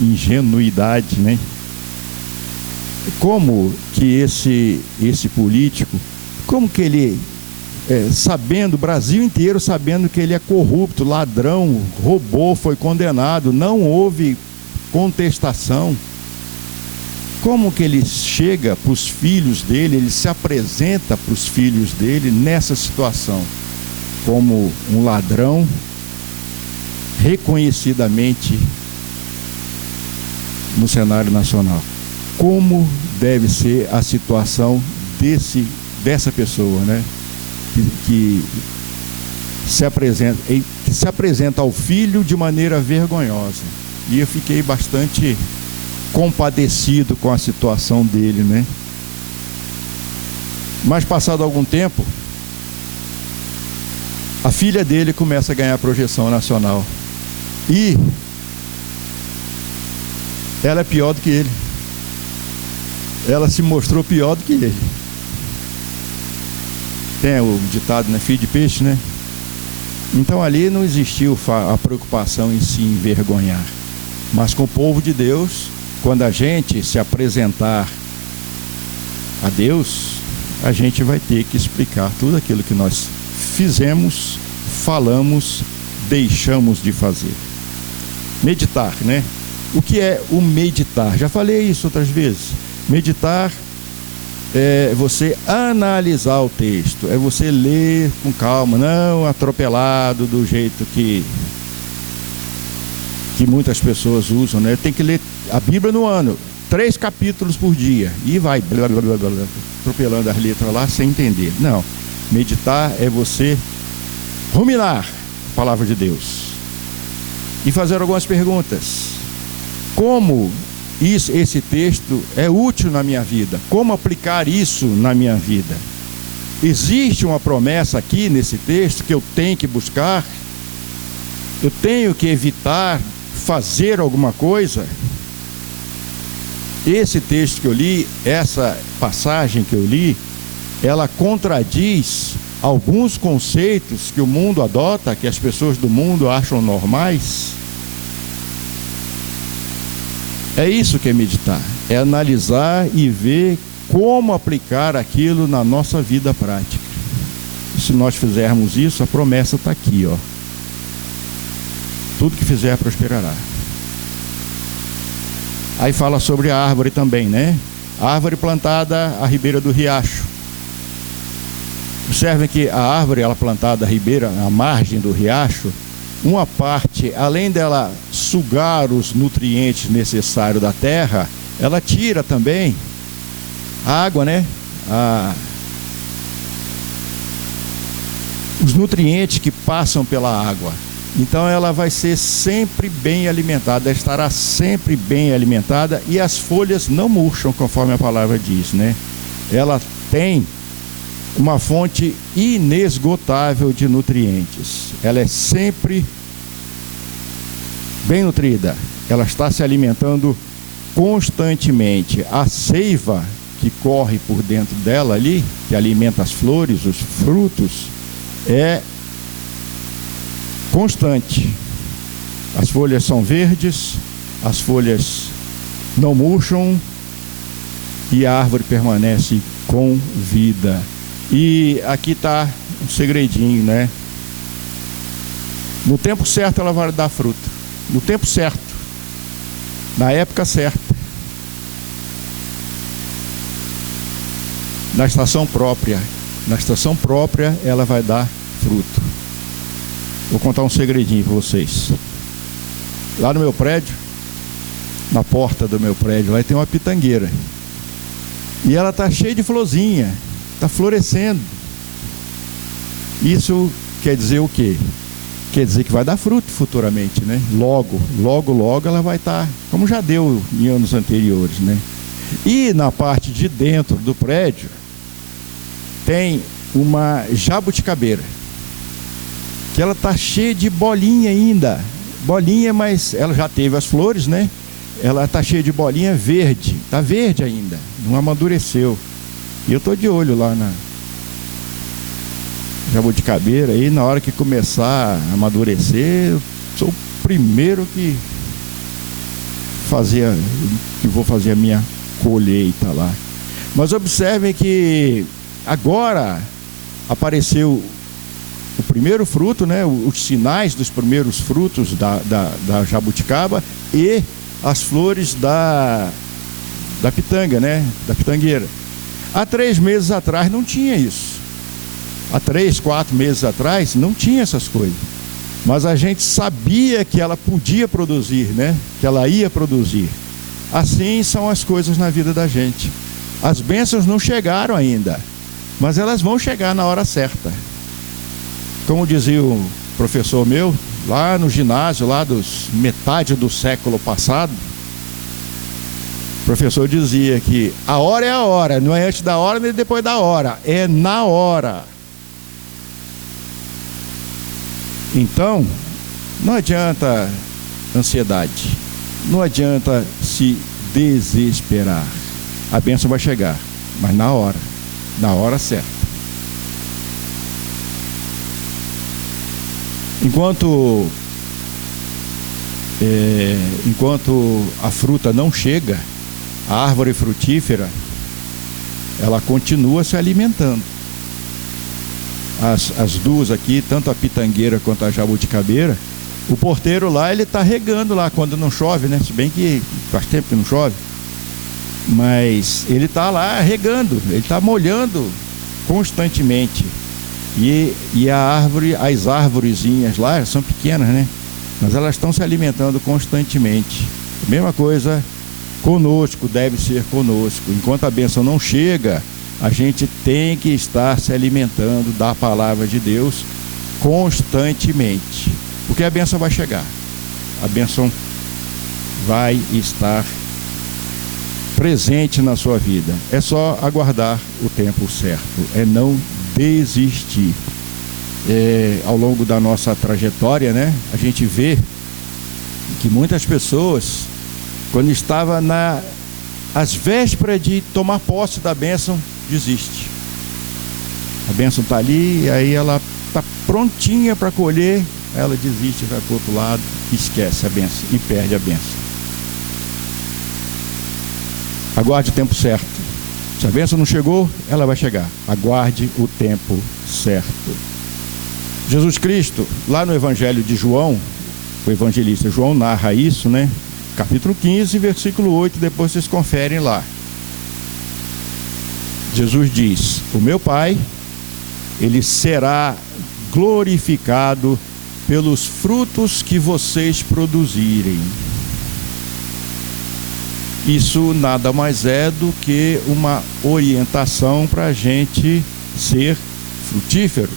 ingenuidade, né? Como que esse político, como que ele, sabendo, o Brasil inteiro sabendo que ele é corrupto, ladrão, roubou, foi condenado, não houve contestação, como que ele chega para os filhos dele, ele se apresenta para os filhos dele nessa situação, como um ladrão, reconhecidamente no cenário nacional? Como deve ser a situação dessa pessoa, né? Que se apresenta ao filho de maneira vergonhosa. E eu fiquei bastante compadecido com a situação dele, né? Mas passado algum tempo, a filha dele começa a ganhar projeção nacional. E ela é pior do que ele. Ela se mostrou pior do que ele. Tem o ditado, né? Filho de peixe, né? Então ali não existiu a preocupação em se envergonhar. Mas com o povo de Deus, quando a gente se apresentar a Deus, a gente vai ter que explicar tudo aquilo que nós fizemos, falamos, deixamos de fazer. Meditar, né? O que é o meditar? Já falei isso outras vezes. Meditar é você analisar o texto, é você ler com calma, não atropelado do jeito que muitas pessoas usam, né? Tem que ler a Bíblia no ano, 3 capítulos por dia, e vai blá, blá, blá, blá, atropelando as letras lá sem entender. Não, meditar é você ruminar a palavra de Deus e fazer algumas perguntas. Como esse texto é útil na minha vida? Como aplicar isso na minha vida? Existe uma promessa aqui nesse texto que eu tenho que buscar? Eu tenho que evitar fazer alguma coisa? Esse texto que eu li, essa passagem que eu li, ela contradiz alguns conceitos que o mundo adota, que as pessoas do mundo acham normais. É isso que é meditar, é analisar e ver como aplicar aquilo na nossa vida prática. E se nós fizermos isso, a promessa está aqui, ó. Tudo que fizer prosperará. Aí fala sobre a árvore também, né? A árvore plantada à ribeira do riacho. Observem que a árvore, ela plantada à ribeira, à margem do riacho, uma parte, além dela sugar os nutrientes necessários da terra, ela tira também a água, né? Os nutrientes que passam pela água. Então ela vai ser sempre bem alimentada, estará sempre bem alimentada, e as folhas não murcham, conforme a palavra diz, né? Ela tem uma fonte inesgotável de nutrientes. Ela é sempre bem nutrida. Ela está se alimentando constantemente. A seiva que corre por dentro dela ali, que alimenta as flores, os frutos, é constante. As folhas são verdes, as folhas não murcham e a árvore permanece com vida. E aqui está um segredinho, né? No tempo certo ela vai dar fruto. No tempo certo. Na época certa. Na estação própria. Na estação própria ela vai dar fruto. Vou contar um segredinho para vocês. Lá no meu prédio, na porta do meu prédio, lá tem uma pitangueira. E ela está cheia de florzinha. Está florescendo. Isso quer dizer o quê? Quer dizer que vai dar fruto futuramente, né? Logo ela vai estar, como já deu em anos anteriores, né? E na parte de dentro do prédio tem uma jabuticabeira, que ela está cheia de bolinha ainda. Bolinha, mas ela já teve as flores, né? Ela está cheia de bolinha verde. Está verde ainda, não amadureceu. E eu estou de olho lá na jabuticabeira, e na hora que começar a amadurecer, eu sou o primeiro que vou fazer a minha colheita lá. Mas observem que agora apareceu o primeiro fruto, né? Os sinais dos primeiros frutos da jabuticaba e as flores da pitanga, né? Da pitangueira. Há 3 meses atrás não tinha isso. Há 3, 4 meses atrás não tinha essas coisas. Mas a gente sabia que ela podia produzir, né? Que ela ia produzir. Assim são as coisas na vida da gente. As bênçãos não chegaram ainda, mas elas vão chegar na hora certa. Como dizia o professor meu, lá no ginásio, lá dos metade do século passado, o professor dizia que a hora é a hora, não é antes da hora nem depois da hora, é na hora. Então, não adianta ansiedade, não adianta se desesperar. A bênção vai chegar, mas na hora certa. Enquanto a fruta não chega, a árvore frutífera, ela continua se alimentando. As duas aqui, tanto a pitangueira quanto a jabuticabeira, o porteiro lá, ele está regando lá quando não chove, né? Se bem que faz tempo que não chove, mas ele está lá regando, ele está molhando constantemente. E a árvore, as árvorezinhas lá são pequenas, né? Mas elas estão se alimentando constantemente. A mesma coisa conosco, deve ser conosco. Enquanto a bênção não chega, a gente tem que estar se alimentando da palavra de Deus constantemente. Porque a bênção vai chegar. A bênção vai estar presente na sua vida. É só aguardar o tempo certo. É não desistir. Ao longo da nossa trajetória, né, a gente vê que muitas pessoas, quando estava às vésperas de tomar posse da bênção, desiste. A bênção está ali, e aí ela está prontinha para colher, ela desiste, vai para o outro lado, esquece a bênção e perde a bênção. Aguarde o tempo certo. Se a bênção não chegou, ela vai chegar. Aguarde o tempo certo. Jesus Cristo, lá no Evangelho de João, o evangelista João narra isso, né? Capítulo 15, versículo 8, depois vocês conferem lá. Jesus diz: o meu Pai, ele será glorificado pelos frutos que vocês produzirem. Isso nada mais é do que uma orientação para a gente ser frutífero.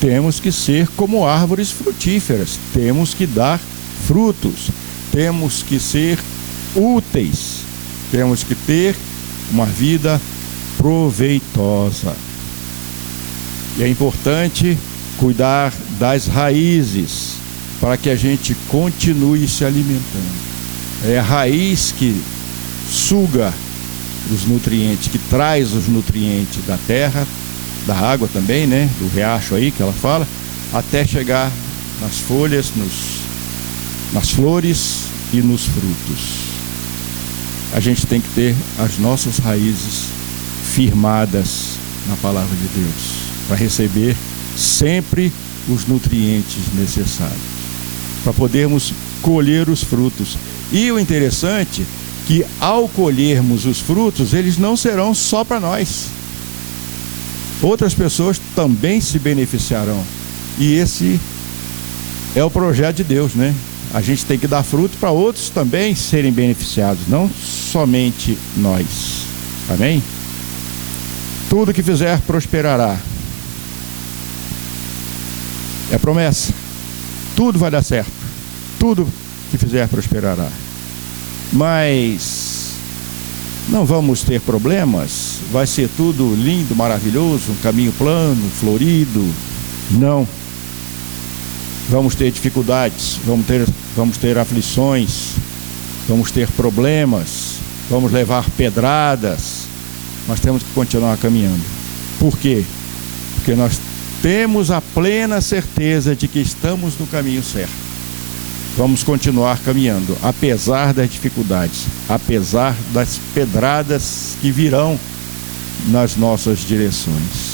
Temos que ser como árvores frutíferas, temos que dar frutos, temos que ser úteis, temos que ter uma vida proveitosa. E é importante cuidar das raízes para que a gente continue se alimentando. É a raiz que suga os nutrientes, que traz os nutrientes da terra, da água também, né? Do riacho aí que ela fala, até chegar nas folhas, nas flores e nos frutos. A gente tem que ter as nossas raízes firmadas na palavra de Deus, para receber sempre os nutrientes necessários, para podermos colher os frutos. E o interessante é que ao colhermos os frutos, eles não serão só para nós. Outras pessoas também se beneficiarão. E esse é o projeto de Deus, né? A gente tem que dar fruto para outros também serem beneficiados, não somente nós. Amém? Tudo que fizer prosperará. É promessa. Tudo vai dar certo. Tudo que fizer prosperará. Mas não vamos ter problemas? Vai ser tudo lindo, maravilhoso, um caminho plano, florido? Não. Vamos ter dificuldades, vamos ter aflições, vamos ter problemas, vamos levar pedradas, mas temos que continuar caminhando. Por quê? Porque nós temos a plena certeza de que estamos no caminho certo. Vamos continuar caminhando, apesar das dificuldades, apesar das pedradas que virão nas nossas direções.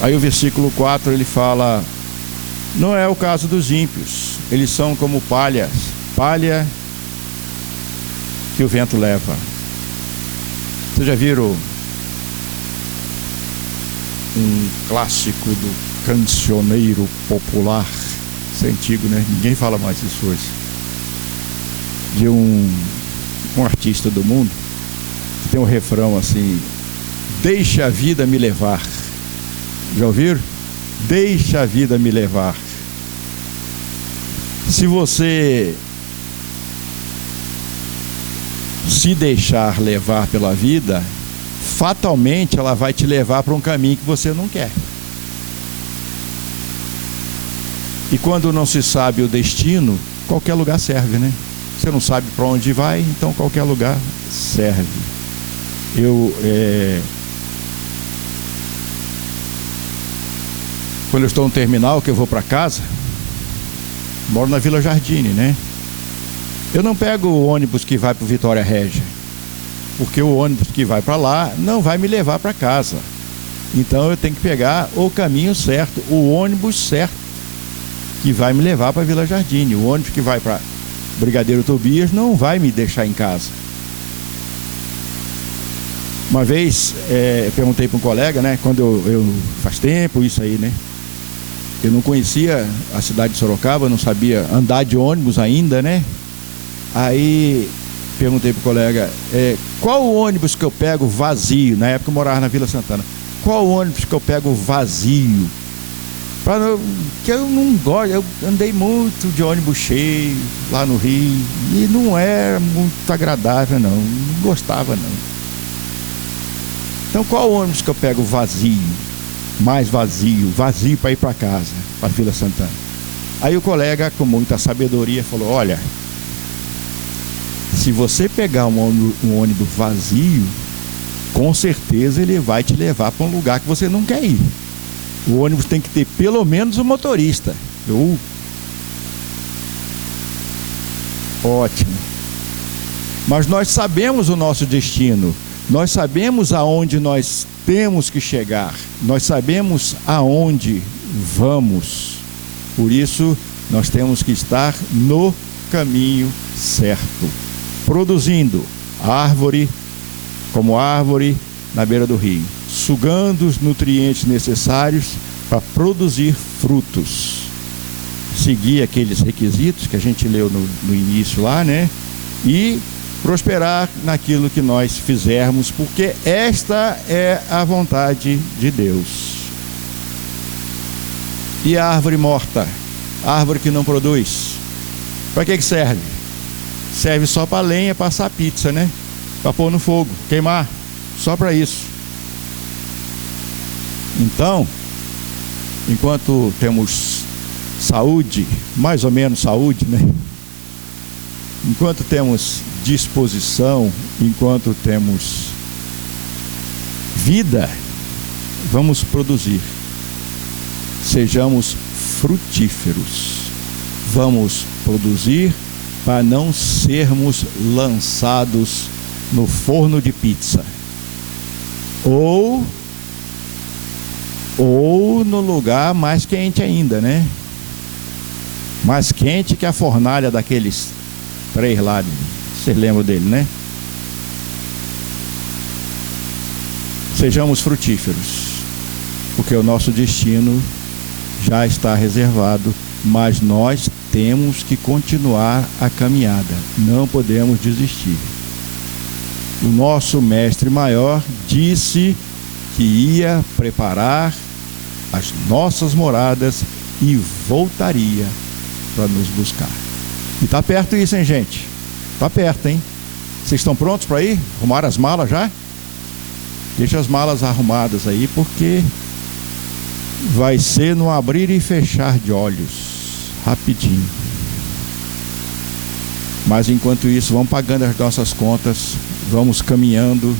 Aí o versículo 4 ele fala: não é o caso dos ímpios, eles são como palha que o vento leva. Vocês já viram um clássico do cancioneiro popular? Isso é antigo, né? Ninguém fala mais isso hoje. De um artista do mundo que tem um refrão assim: deixa a vida me levar. Já ouviram? Deixa a vida me levar. Se você se deixar levar pela vida, fatalmente ela vai te levar para um caminho que você não quer. E quando não se sabe o destino, qualquer lugar serve, né? Você não sabe para onde vai, então qualquer lugar serve. quando eu estou no terminal, que eu vou para casa, moro na Vila Jardine, né? Eu não pego o ônibus que vai para o Vitória Régia, porque o ônibus que vai para lá não vai me levar para casa. Então eu tenho que pegar o caminho certo, o ônibus certo, que vai me levar para a Vila Jardine. O ônibus que vai para Brigadeiro Tobias não vai me deixar em casa. Uma vez, eu perguntei para um colega, né? Quando eu faz tempo isso aí, né? Eu não conhecia a cidade de Sorocaba, não sabia andar de ônibus ainda, né? Aí perguntei para o colega, qual o ônibus que eu pego vazio? Na época eu morava na Vila Santana. Qual o ônibus que eu pego vazio? Que eu não gosto, eu andei muito de ônibus cheio lá no Rio e não era muito agradável não gostava não. Então qual o ônibus que eu pego vazio? Mais vazio para ir para casa, para a Vila Santana. Aí o colega, com muita sabedoria, falou, olha, se você pegar um ônibus vazio, com certeza ele vai te levar para um lugar que você não quer ir. O ônibus tem que ter pelo menos um motorista. Ótimo. Mas nós sabemos o nosso destino. Nós sabemos aonde nós temos que chegar. Nós sabemos aonde vamos. Por isso, nós temos que estar no caminho certo, produzindo árvore na beira do rio, sugando os nutrientes necessários para produzir frutos. Seguir aqueles requisitos que a gente leu no início lá, né? E prosperar naquilo que nós fizermos, porque esta é a vontade de Deus. E a árvore morta, a árvore que não produz, para que serve? Serve só para lenha, para assar pizza, né? Para pôr no fogo, queimar, só para isso. Então, enquanto temos saúde, mais ou menos saúde, né? Enquanto temos disposição, enquanto temos vida, vamos produzir. Sejamos frutíferos. Vamos produzir para não sermos lançados no forno de pizza. Ou no lugar mais quente ainda, né? Mais quente que a fornalha daqueles 3 lá. Vocês lembram dele, né? Sejamos frutíferos, porque o nosso destino já está reservado, mas nós temos que continuar a caminhada, não podemos desistir. O nosso mestre maior disse que ia preparar as nossas moradas e voltaria para nos buscar. E está perto isso, hein, gente? Está perto, hein? Vocês estão prontos para ir? Arrumaram as malas já? Deixa as malas arrumadas aí, porque vai ser no abrir e fechar de olhos, rapidinho. Mas enquanto isso, vamos pagando as nossas contas, vamos caminhando,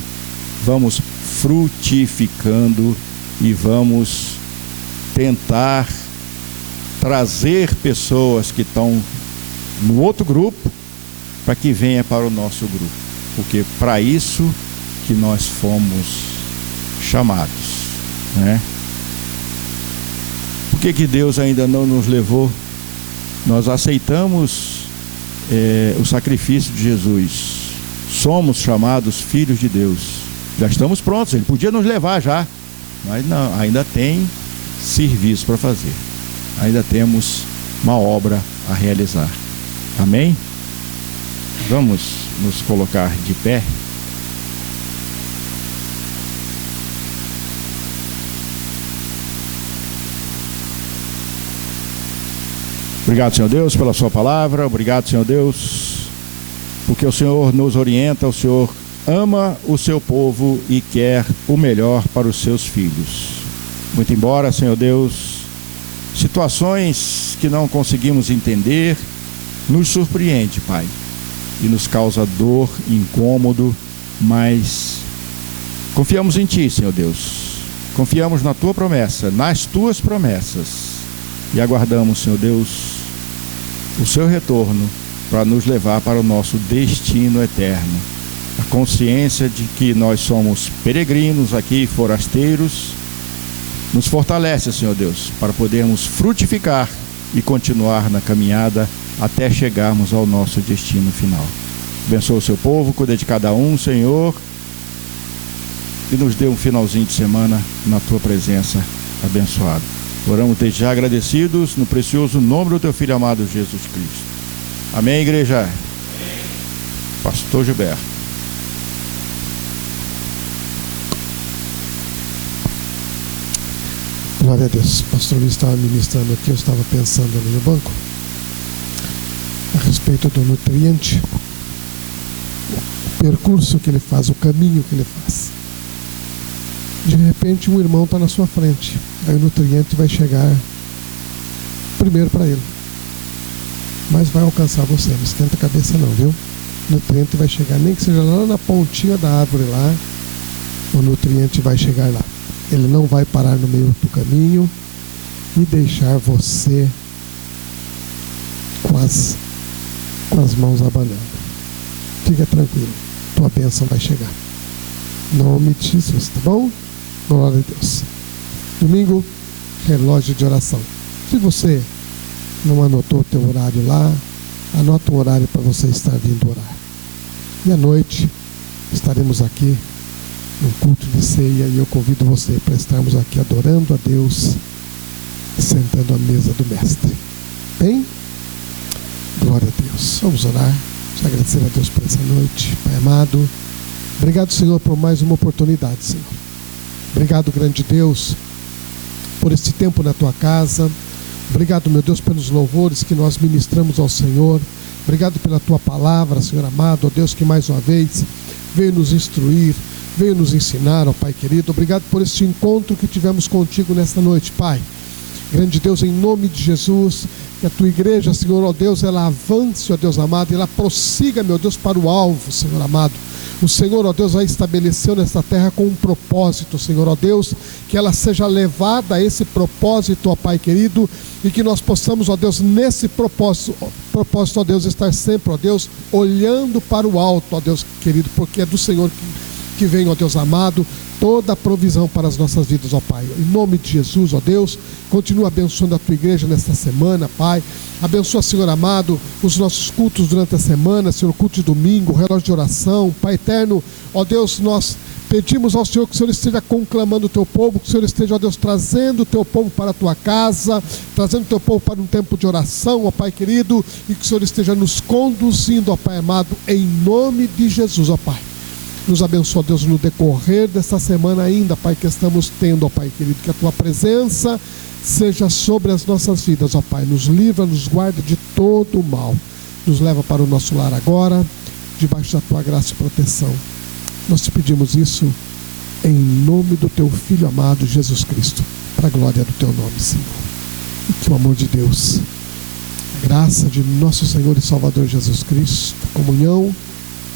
vamos frutificando e vamos tentar trazer pessoas que estão no outro grupo para que venha para o nosso grupo, porque para isso que nós fomos chamados, né? Por que Deus ainda não nos levou? Nós aceitamos o sacrifício de Jesus, somos chamados filhos de Deus, já estamos prontos. Ele podia nos levar já, mas não, ainda tem serviço para fazer, ainda temos uma obra a realizar. Amém? Vamos nos colocar de pé. Obrigado, Senhor Deus, pela sua palavra. Obrigado, Senhor Deus, porque o Senhor nos orienta, o Senhor ama o seu povo e quer o melhor para os seus filhos. Muito embora, Senhor Deus, situações que não conseguimos entender, nos surpreende, Pai, e nos causa dor, incômodo, mas confiamos em Ti, Senhor Deus. Confiamos na tua promessa, nas tuas promessas, e aguardamos, Senhor Deus, o seu retorno para nos levar para o nosso destino eterno. A consciência de que nós somos peregrinos aqui, forasteiros, nos fortalece, Senhor Deus, para podermos frutificar e continuar na caminhada até chegarmos ao nosso destino final. Abençoa o seu povo, cuida de cada um, Senhor, e nos dê um finalzinho de semana na tua presença abençoado. Oramos desde já agradecidos no precioso nome do teu Filho amado Jesus Cristo. Amém, igreja? Amém. Pastor Gilberto. Glória a Deus. O pastor Luiz estava ministrando aqui, eu estava pensando ali no banco a respeito do nutriente, o percurso que ele faz, o caminho que ele faz. De repente um irmão está na sua frente, aí o nutriente vai chegar primeiro para ele, mas vai alcançar você. Não esquenta a cabeça não, viu? O nutriente vai chegar, nem que seja lá na pontinha da árvore lá, o nutriente vai chegar lá. Ele não vai parar no meio do caminho e deixar você com as mãos abanando. Fica tranquilo, tua bênção vai chegar. Não omite isso, tá bom? Glória a Deus. Domingo, relógio de oração. Se você não anotou o teu horário lá, anota um horário para você estar vindo orar. E à noite estaremos aqui no culto de ceia, e eu convido você para estarmos aqui adorando a Deus, sentando à mesa do Mestre. Bem? Glória a Deus. Vamos orar. Te agradecer a Deus por essa noite. Pai amado, obrigado, Senhor, por mais uma oportunidade, Senhor. Obrigado, grande Deus, por este tempo na tua casa. Obrigado, meu Deus, pelos louvores que nós ministramos ao Senhor. Obrigado pela tua palavra, Senhor amado, ó Deus, que mais uma vez veio nos instruir, veio nos ensinar, ó Pai querido. Obrigado por este encontro que tivemos contigo nesta noite, Pai. Grande Deus, em nome de Jesus, que a tua igreja, Senhor, ó Deus, ela avance, ó Deus amado, e ela prossiga, meu Deus, para o alvo, Senhor amado. O Senhor, ó Deus, a estabeleceu nesta terra com um propósito, Senhor, ó Deus, que ela seja levada a esse propósito, ó Pai querido, e que nós possamos, ó Deus, nesse propósito, ó Deus, estar sempre, ó Deus, olhando para o alto, ó Deus querido, porque é do Senhor que vem, ó Deus amado, toda a provisão para as nossas vidas, ó Pai. Em nome de Jesus, ó Deus, continua abençoando a tua igreja nesta semana, Pai. Abençoa, Senhor amado, os nossos cultos durante a semana, Senhor, culto de domingo, relógio de oração, Pai eterno, ó Deus, nós pedimos ao Senhor que o Senhor esteja conclamando o teu povo, que o Senhor esteja, ó Deus, trazendo o teu povo para a tua casa, trazendo o teu povo para um tempo de oração, ó Pai querido, e que o Senhor esteja nos conduzindo, ó Pai amado, em nome de Jesus, ó Pai. Nos abençoa, Deus, no decorrer desta semana ainda, Pai, que estamos tendo, ó Pai querido, que a tua presença seja sobre as nossas vidas, ó Pai. Nos livra, nos guarda de todo o mal. Nos leva para o nosso lar agora, debaixo da tua graça e proteção. Nós te pedimos isso em nome do teu Filho amado, Jesus Cristo, para a glória do teu nome, Senhor. E que o amor de Deus, a graça de nosso Senhor e Salvador Jesus Cristo, a comunhão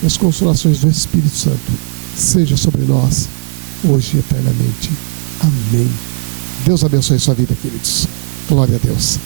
e as consolações do Espírito Santo seja sobre nós, hoje e eternamente. Amém. Deus abençoe sua vida, queridos. Glória a Deus.